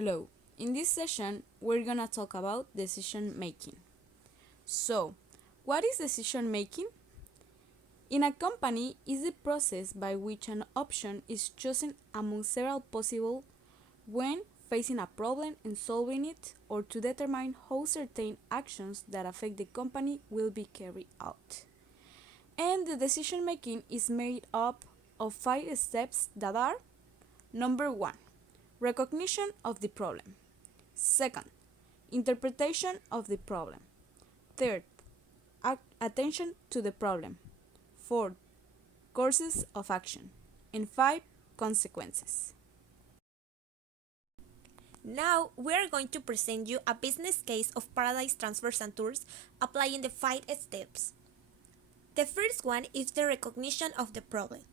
Hello, in this session we're gonna talk about decision making. So, what is decision making? In a company is the process by which an option is chosen among several possible when facing a problem and solving it, or to determine how certain actions that affect the company will be carried out. And the decision making is made up of 5 steps that are: number 1, recognition of the problem. Second, interpretation of the problem. Third, attention to the problem. Fourth, courses of action. And 5, consequences. Now we are going to present you a business case of Paradise Transfers and Tours applying the 5 steps. The first one is the recognition of the problem.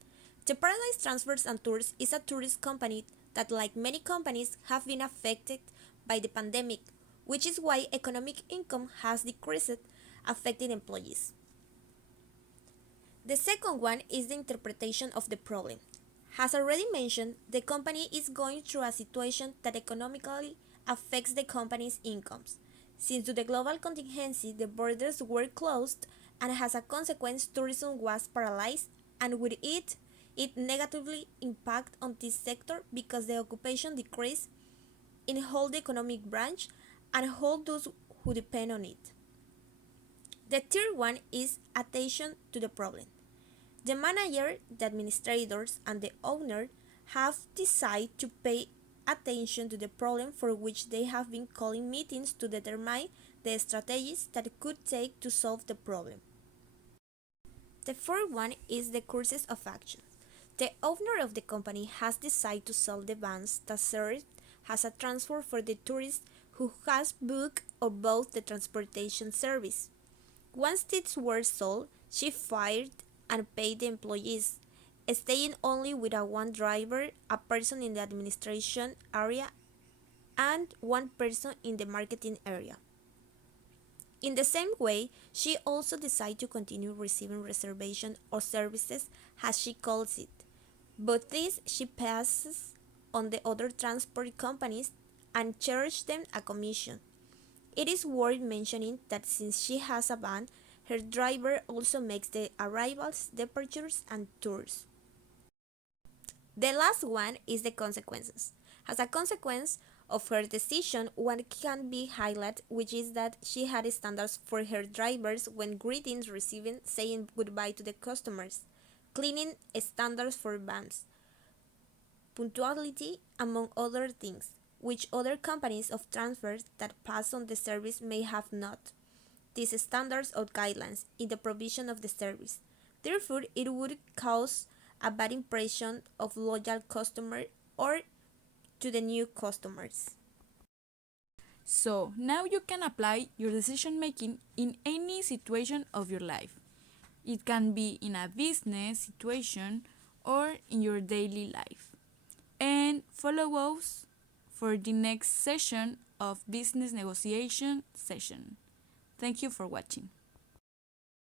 The Paradise Transfers and Tours is a tourist company that, like many companies, have been affected by the pandemic, which is why economic income has decreased, affecting employees. The second one is the interpretation of the problem. As already mentioned, the company is going through a situation that economically affects the company's incomes. Since due to the global contingency, the borders were closed, and as a consequence, tourism was paralyzed, and with it negatively impacted on this sector because the occupation decreased in all the economic branch and all those who depend on it. The third one is attention to the problem. The manager, the administrators, and the owner have decided to pay attention to the problem, for which they have been calling meetings to determine the strategies that it could take to solve the problem. The fourth one is the courses of action. The owner of the company has decided to sell the vans that serve as a transport for the tourist who has booked or bought the transportation service. Once these were sold, she fired and paid the employees, staying only with one driver, a person in the administration area, and one person in the marketing area. In the same way, she also decided to continue receiving reservation or services, as she calls it, but this she passes on the other transport companies and charges them a commission. It is worth mentioning that since she has a van, her driver also makes the arrivals, departures, and tours. The last one is the consequences. As a consequence of her decision, one can be highlighted, which is that she had standards for her drivers when greetings, receiving, saying goodbye to the customers, cleaning standards for vans, punctuality, among other things, which other companies of transfers that pass on the service may have not. These standards or guidelines in the provision of the service. Therefore, it would cause a bad impression of loyal customer or to the new customers. So, now you can apply your decision making in any situation of your life. It can be in a business situation or in your daily life. And follow us for the next session of business negotiation session. Thank you for watching.